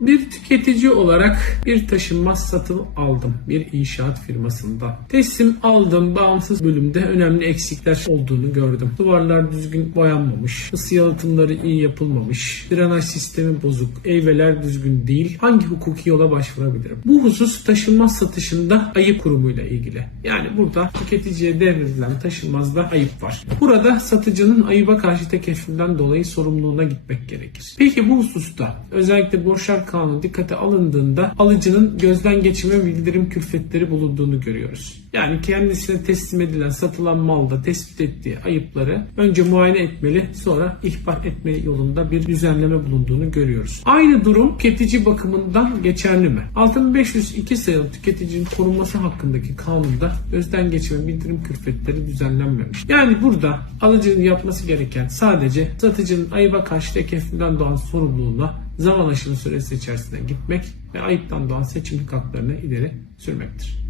Bir tüketici olarak bir taşınmaz satın aldım bir inşaat firmasında. Teslim aldığım bağımsız bölümde önemli eksikler olduğunu gördüm. Duvarlar düzgün boyanmamış, ısı yalıtımları iyi yapılmamış, drenaj sistemi bozuk, eyveler düzgün değil. Hangi hukuki yola başvurabilirim? Bu husus taşınmaz satışında ayıp kurumuyla ilgili. Yani burada tüketiciye devredilen taşınmazda ayıp var. Burada satıcının ayıba karşı tekeffülden dolayı sorumluluğuna gitmek gerekir. Peki bu hususta özellikle borçlar kanunu dikkate alındığında alıcının gözden geçirme bildirim külfetleri bulunduğunu görüyoruz. Yani kendisine teslim edilen satılan malda tespit ettiği ayıpları önce muayene etmeli sonra ihbar etme yolunda bir düzenleme bulunduğunu görüyoruz. Aynı durum tüketici bakımından geçerli mi? 6502 sayılı tüketicinin korunması hakkındaki kanunda gözden geçirme bildirim külfetleri düzenlenmemiş. Yani burada alıcının yapması gereken sadece satıcının ayıba karşı tekeffülden doğan sorumluluğuna zaman aşımı süresi içerisinde gitmek ve ayıptan doğan seçimlik haklarını ileri sürmektir.